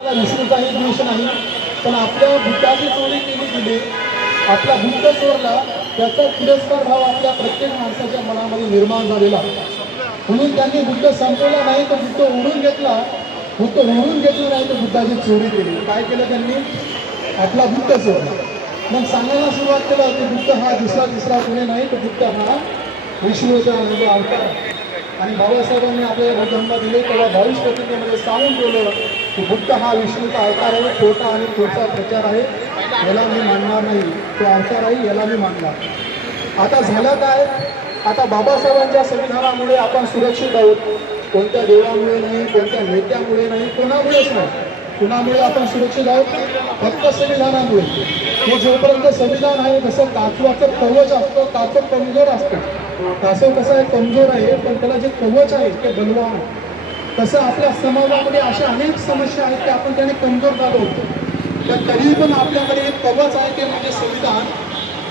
आपला विष्णूचाही दिवस नाही पण आपल्या बुद्धाची चोरी केली गेली आपला बुद्ध चोरला त्याचा तिरस्कार भाव आपल्या प्रत्येक माणसाच्या मनामध्ये निर्माण झालेला म्हणून त्यांनी बुद्ध संपवला नाही तर बुद्ध ओढून घेतला. बुद्ध ओढून घेतला नाही तर बुद्धाची चोरी केली. काय केलं त्यांनी? आपला बुद्ध चोरला. मग सांगायला सुरुवात केलं की बुद्ध हा दुसरा तिसरा कोणी नाही तर बुद्ध हा विष्णूचा म्हणजे अवतार आणि बाबासाहेबांनी आपल्याला धर्म दिले तेव्हा बावीस प्रतिज्ञेमध्ये सांगून ठेवलं. बुद्ध हा विष्णूचा अवतार आहे खोटा आणि खोटा प्रचार आहे याला मी मानणार नाही. तो अवतार आहे याला मी मानणार. आता झालं काय? आता बाबासाहेबांच्या संविधानामुळे आपण सुरक्षित आहोत. कोणत्या देवामुळे नाही कोणत्या नेत्यामुळे नाही कोणामुळेच नाही. कुणामुळे आपण सुरक्षित आहोत? फक्त संविधानामुळे. हे जोपर्यंत संविधान आहे जसं काचवाचं कवच असतं काचं कमजोर असतं. कासव कसं आहे? कमजोर आहे पण त्याला जे कवच आहे ते बलवान आहे. तसं आपल्या समाजामध्ये अशा अनेक समस्या आहेत की आपण त्याने कमजोर झालो होतो. पण तरी पण आपल्याकडे एक कवच आहे ते म्हणजे संविधान.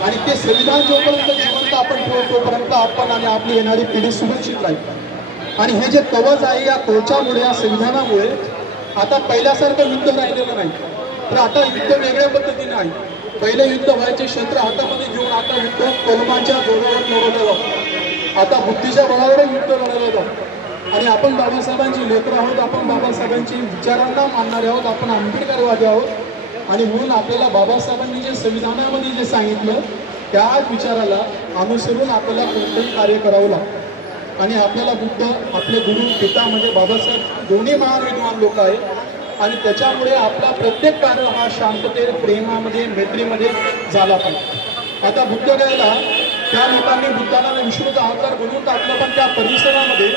आणि ते संविधान जोपर्यंत जिवंत आपण ठेवू तोपर्यंत आपण आणि आपली येणारी पिढी सुरक्षित राहील. आणि हे जे कवच आहे या कवचामुळे या संविधानामुळे आता पहिल्यासारखं युद्ध राहिलेलं नाही. तर आता युद्ध वेगळ्या पद्धतीने आहे. पहिले युद्ध व्हायचे क्षेत्र हातामध्ये घेऊन आता युद्ध कलमाच्या जोरावर लढवलं जातं. आता बुद्धीच्या बळावर युद्ध लढवलं जातं. आणि आपण बाबासाहेबांची लेकरं आहोत आपण बाबासाहेबांची विचारांना मानणारे आहोत आपण आंबेडकरवादी आहोत. आणि म्हणून आपल्याला बाबासाहेबांनी जे संविधानामध्ये जे सांगितलं त्याच विचाराला अनुसरून आपल्याला कोणतंही कार्य करावं लागतं. आणि आपल्याला बुद्ध आपले गुरु पिता म्हणजे बाबासाहेब दोन्ही महान विद्वान लोक आहेत. आणि त्याच्यामुळे आपला प्रत्येक कार्य हा शांततेत प्रेमामध्ये मैत्रीमध्ये झाला पाहिजे. आता बुद्ध गायला त्या लोकांनी बुद्धाला विष्णूचा अवतार बनवून टाकलं पण त्या परिसरामध्ये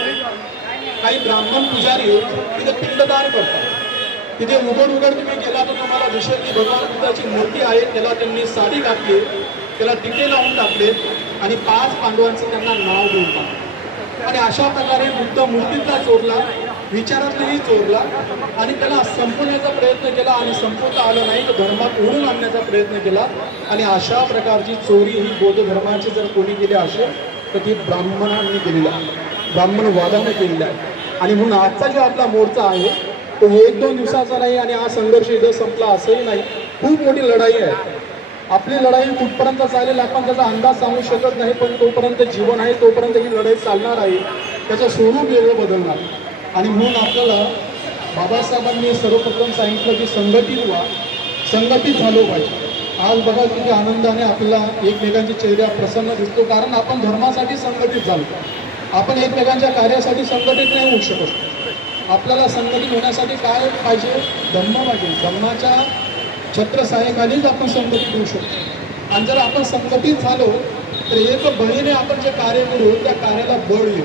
काही ब्राह्मण पुजारी तिथे पिंडदान करतात. तिथे उघड उघड तुम्ही गेला तर तुम्हाला दिसेल की भगवान बुद्धाची मूर्ती आहे त्याला त्यांनी साडी टाकली त्याला टिके लावून टाकले आणि पाच पांडवांचं त्यांना नाव देऊन आणि अशा प्रकारे बुद्ध मूर्तीतला चोरला विचारातही चोरला आणि त्याला संपवण्याचा प्रयत्न केला आणि संपवता आलं नाही तर धर्मात ओढून आणण्याचा प्रयत्न केला. आणि अशा प्रकारची चोरी ही बौद्ध धर्माची जर कोणी केली असेल तर ती ब्राह्मणांनी केलेली आहे. ब्राह्मणवादाने केलेली आहे. आणि म्हणून आजचा जो आपला मोर्चा आहे तो एक दोन दिवसाचा नाही आणि हा संघर्ष इथं संपला असंही नाही. खूप मोठी लढाई आहे. आपली लढाई कुठपर्यंत चालेल आपण त्याचा अंदाज सांगू शकत नाही पण तोपर्यंत जीवन आहे तोपर्यंत ही लढाई चालणार आहे. त्याचं स्वरूप वेगळं बदलणार. आणि म्हणून आपल्याला बाबासाहेबांनी सर्वप्रथम सांगितलं की संघटित व्हा. संघटित झालो पाहिजे. आज बघा किती आनंदाने आपल्याला एकमेकांच्या चेहऱ्या प्रसन्न दिसतो. कारण आपण धर्मासाठी संघटित झालो. आपण एकमेकांच्या कार्यासाठी संघटित नाही होऊ शकत. आपल्याला संघटित होण्यासाठी काय पाहिजे? धम्म पाहिजे. धम्माच्या छत्रसाहेखालीच आपण संघटित होऊ शकतो. आणि जर आपण संघटित झालो तर एक बळीने आपण जे कार्य करू त्या कार्याला बळ येऊ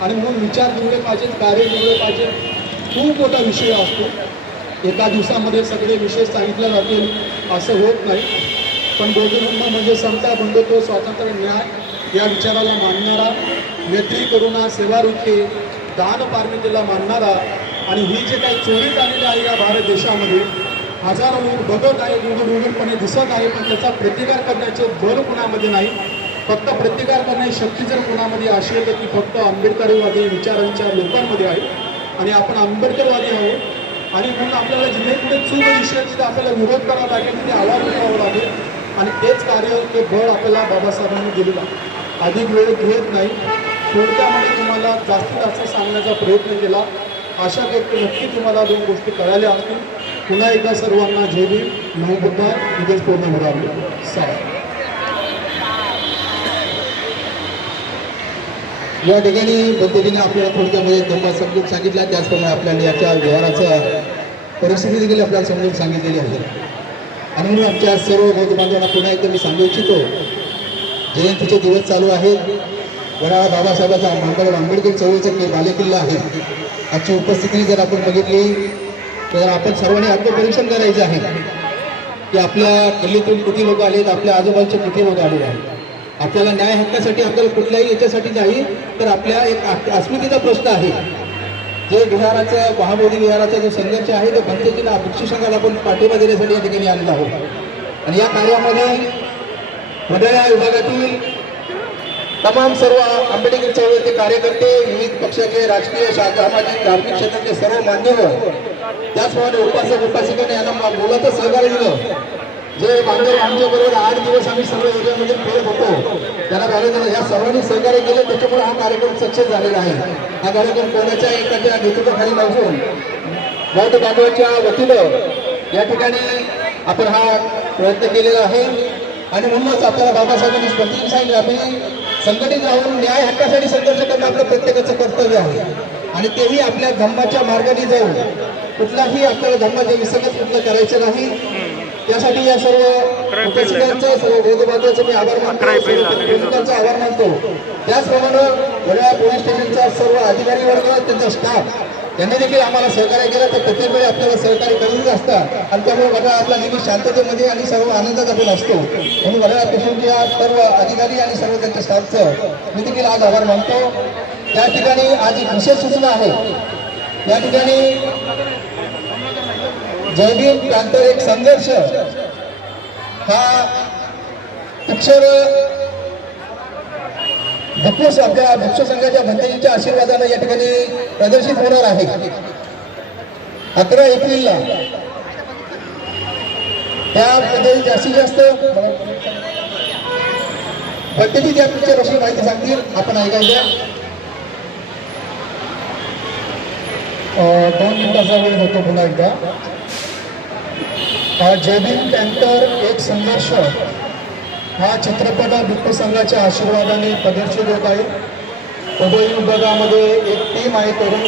आणि म्हणून विचार निवडले पाहिजेत कार्य निवडले पाहिजे. खूप मोठा विषय असतो. एका दिवसामध्ये सगळे विषय सांगितले जातील. असं होत नाही. पण बौद्ध धर्म म्हणजे समता बंधुत्व स्वातंत्र्य न्याय या विचाराला मानणारा मैत्री करुणा सेवारुखी दान पारमितेला मानणारा आणि ही जे काही चोरी झालेली आहे या भारत देशामध्ये हजारो लोक बघत आहे उघड उघडपणे दिसत आहे पण त्याचा प्रतिकार करण्याचे बल कुणामध्ये नाही. फक्त प्रतिकार करण्याची शक्ती जर कुणामध्ये असेल तर ती फक्त आंबेडकरवादी विचारांच्या लोकांमध्ये आहे. आणि आपण आंबेडकरवादी आहोत. आणि म्हणून आपल्याला जिथे कुठे चूक दिसेल तिथे आपल्याला विरोध करावा लागेल तिथे आवाज उठवावा लागेल. आणि तेच कार्य ते बळ आपल्याला बाबासाहेबांनी दिलेलं अधिक वेळ घेत नाही. थोडक्यामध्ये तुम्हाला जास्तीत जास्त सांगण्याचा प्रयत्न केला. आशा करतो नक्की तुम्हाला दोन गोष्टी कळाल्या असतील. पुन्हा एकदा सर्वांना जय भीम. नवबुद्धा विदेश पूर्ण भरावे साहेब या ठिकाणी पद्धतीने आपल्याला थोडक्यामध्ये म्हणजे धर्म समजून सांगितला. त्याचप्रमाणे आपल्याला याच्या व्यवहाराचं परिस्थिती देखील आपल्याला समजून सांगितलेली आहे. आणि म्हणून आमच्या सर्व बौद्ध बांधवांना पुन्हा एकदा मी सांगू इच्छितो. जयंतीचे दिवस चालू आहेत. वडाळा बाबासाहेबांचा मांडव आंबेडकर चळवळीचा के बालेकिल्ला आहे. आजची उपस्थिती जर आपण बघितली तर आपण सर्वांनी आत्मपरीक्षण करायचं आहे. की आपल्या गल्लीतून किती लोक आलेत आपल्या आजूबाजूचे किती लोक आलेले आहेत आपल्याला न्याय हक्कासाठी आपल्याला कुठल्याही याच्यासाठी नाही तर आपल्या एक अस्मितेचा प्रश्न आहे. जे विहाराचं महाबोधी विहाराचा जो संघर्ष आहे तो भक्तजीला भिक्षू संघाला आपण पाठिंबा देण्यासाठी या ठिकाणी आणला आहोत. आणि या कार्यामध्ये वडाळा विभागातील तमाम सर्व आंबेडकर चळवळीचे कार्यकर्ते विविध पक्षाचे राजकीय शा- सामाजिक धार्मिक क्षेत्राचे सर्व मान्यवर त्याचप्रमाणे उपासक उपासिकांनी यांना मुलाचं सहकार्य दिलं. जे बांधव आमच्याबरोबर आठ दिवस आम्ही सर्व एरियामध्ये फिरत होतो. त्यांना कार्य दिलं या सर्वांनी सहकार्य केलं. त्याच्यामुळे हा कार्यक्रम सक्सेस झालेला आहे. हा कार्यक्रम कोणाच्या एकाच्या नेतृत्वाखाली नसून बौद्ध बांधवाच्या वतीनं या ठिकाणी आपण हा प्रयत्न केलेला आहे. आणि म्हणूनच आपल्याला बाबासाहेबांनी स्पष्ट सांगितलं आम्ही संघटित राहून न्याय हक्कासाठी संघर्ष करणं आपलं प्रत्येकाचं कर्तव्य आहे. आणि तेही आपल्या धर्माच्या मार्गाने जाऊन. कुठलाही आपल्याला धर्माच्या विसर्गत कुठलं करायचं नाही. त्यासाठी या सर्व उपस्थितांचं सर्व बौद्धबांधवांचं मी आभार मानतो. सर्व आभार मानतो. त्याचप्रमाणे वडा पोलीस स्टेशनचा सर्व अधिकारी वर्ग त्यांचा स्टाफ त्यांनी देखील आम्हाला सहकार्य केलं. तर प्रत्येक वेळी आपल्याला सहकार्य करूनच असतात. आणि त्यामुळे वडाळा आपला नेहमी शांततेमध्ये आणि सर्व आनंदात आपण असतो. म्हणून वडाळा या सर्व अधिकारी आणि सर्व त्यांच्या स्टाफचं मी देखील आज आभार मानतो. त्या ठिकाणी आज एक विशेष सूचना आहे. या ठिकाणी जयभीम प्रांत एक संघर्ष. हा अक्षर भक्ष आपल्या भक्ष संघाच्या भंतेजीच्या आशीर्वादानं या ठिकाणी प्रदर्शित होणार आहे. अकरा एप्रिलला पद्धती जास्तीत जास्त भंतेजी त्या पिक्चरविषयी माहिती सांगतील. आपण ऐकायच्या दोन मिनिटाचा वेळ होतो पुन्हा एकदा. जय भीम टँकर एक संघर्ष. हा चित्रपट भिक्खू संघाच्या आशीर्वादाने प्रदर्शित होत आहे. उभय विभागामध्ये एक टीम आहे तरुण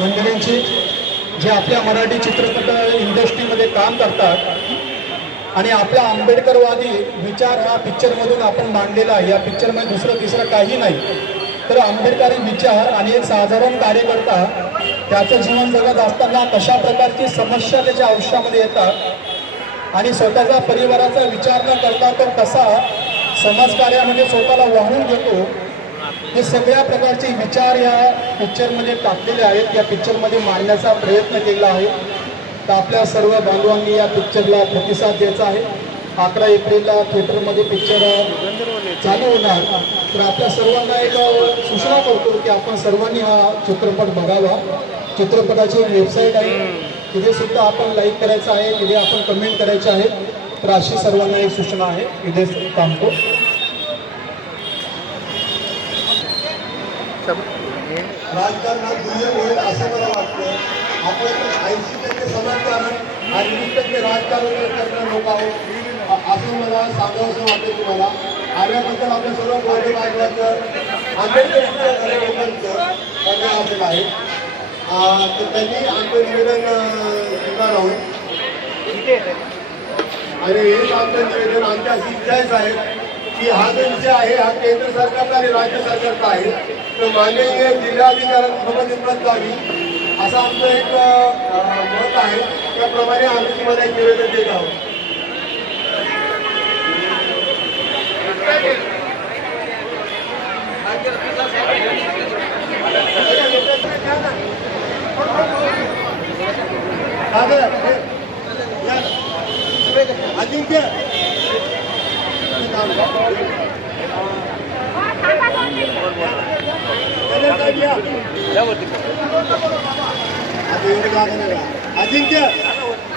मंडळींची जे आपल्या मराठी चित्रपट इंडस्ट्रीमध्ये काम करतात. आणि आपला आंबेडकरवादी विचार हा पिक्चरमधून आपण मांडलेला आहे. या पिक्चरमध्ये दुसरं तिसरं काही नाही. तर आंबेडकरी विचार आणि एक साधारण कार्यकर्ता त्याचं जीवन जगत असताना कशा प्रकारची समस्या त्याच्या आयुष्यामध्ये येतात आणि स्वतःच्या परिवाराचा विचार न करता तो कसा समाजकार्यामध्ये म्हणजे स्वतःला वाहून घेतो हे सगळ्या प्रकारचे विचार या पिक्चरमध्ये टाकलेले आहेत. या पिक्चरमध्ये मांडण्याचा प्रयत्न केला आहे. तर आपल्या सर्व बांधवांनी या पिक्चरला प्रतिसाद द्यायचा आहे. अकरा एप्रिलला थिएटरमध्ये पिक्चर चालू होणार. तर आपल्या सर्वांना एक सूचना करतो की आपण सर्वांनी हा चित्रपट बघावा. चित्रपटाची वेबसाईट आहे. तिथे सुद्धा आपण लाईक करायचं आहे तिथे आपण कमेंट करायचे आहे. तर अशी सर्वांना एक सूचना आहे इथे थांबतो राजकारणात दुय्यम होईल असं मला वाटतं. आपण ऐंशी टक्के समाजकारण आणि वीस टक्के राजकारण करणारे लोक आहोत. असं मला सांगावं वाटतं तुम्हाला. आल्याबद्दल आपल्या सर्व बौद्ध बांधवांचं आंबेडकर लोकांचं आहे. तर त्यांनी आमचं निवेदन अ, स्वीकारावं आणि हेच आमचं निवेदन आमच्या इच्छाच आहे की हा जो विषय आहे हा केंद्र सरकारचा आणि राज्य सरकारचा आहे. तर माननीय जिल्हाधिकाऱ्यांसोबत जावी असं आमचं एक मत आहे. त्याप्रमाणे आम्ही तुम्हाला एक निवेदन देत आहोत.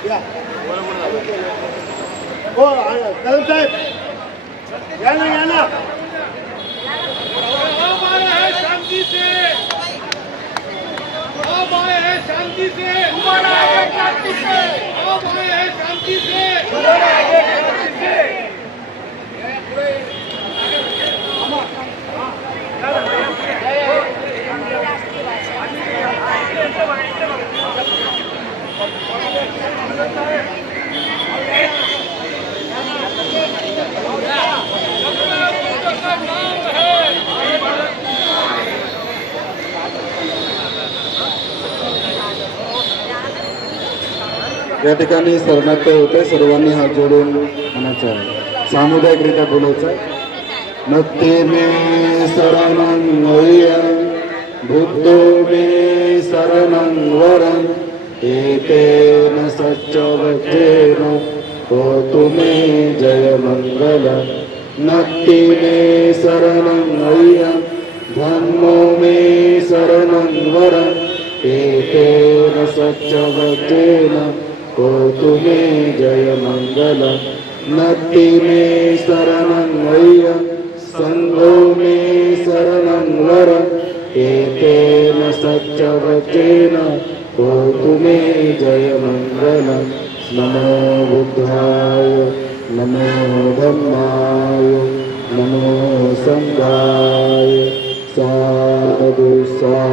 हो कदम साहेब या ना या ना अब आए हैं शांति से अब आए हैं शांति से अब आए हैं शांति से अब आए हैं शांति से या ठिकाणी शरणार्थ होते. सर्वांनी हात जोडून म्हणायचं आहे. सामुदायिकरित्या बोलायचं नक्की मे शरणं वयं बुद्धो मे शरणं वरं एतेन सच्च वचेन होतु मे जय मंगल नत्ति मे शरणं अय्यं धम्मो मे शरणं वरम् एतेन सच्चवचेन. हो कोतु जयमङ्गल जयमङ्गलम् नत्ति मे शरणं अय्यं सङ्गो मे शरणं वरम् एतेन सच्चवचेन कौतुमे जयमङ्गल नमो बुद्धाय नमो धम्माय नमो सङ्घाय साधु सा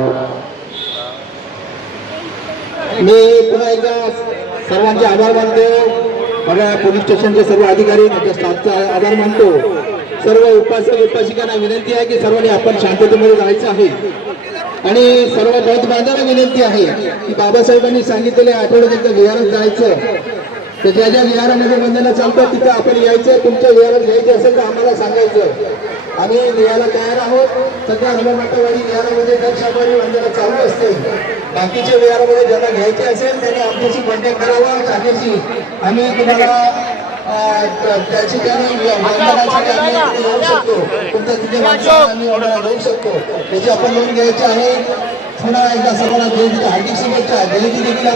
मी पुन्हा एकदा सर्वांचे आभार मानतो. मला पोलीस स्टेशनचे सर्व अधिकारी त्यांच्या स्टाफचा आभार मानतो. सर्व उपासक उपासिकांना विनंती आहे की सर्वांनी आपण शांततेमध्ये जायचं आहे. आणि सर्व बौद्ध बांधवांना विनंती आहे की बाबासाहेबांनी सांगितलेल्या आठवड्यात विहारात जायचं. तर ज्या ज्या विहारामध्ये बंधनं चालतात तिथं आपण यायचं तुमच्या विहारात घ्यायचं असेल तर आम्हाला सांगायचं. आम्ही लिहायला तयार आहोत. सध्या हनुमानवाडी विहारामध्ये दर शनिवारी वंदना चालू असते बाकीच्या विहारामध्ये ज्यांना घ्यायचे असेल त्यांनी आमच्याशी कॉन्टॅक्ट करावा त्याच्याशी आम्ही तुम्हाला त्याची वंदनासाठी आम्ही तिथे येऊ शकतो. तुमच्या तिथे माणसं आम्ही राहू शकतो. त्याची आपण नोंद घ्यायची आहे. पुन्हा एकदा सर्वांना हार्दिक शुभेच्छा. जयंती देखील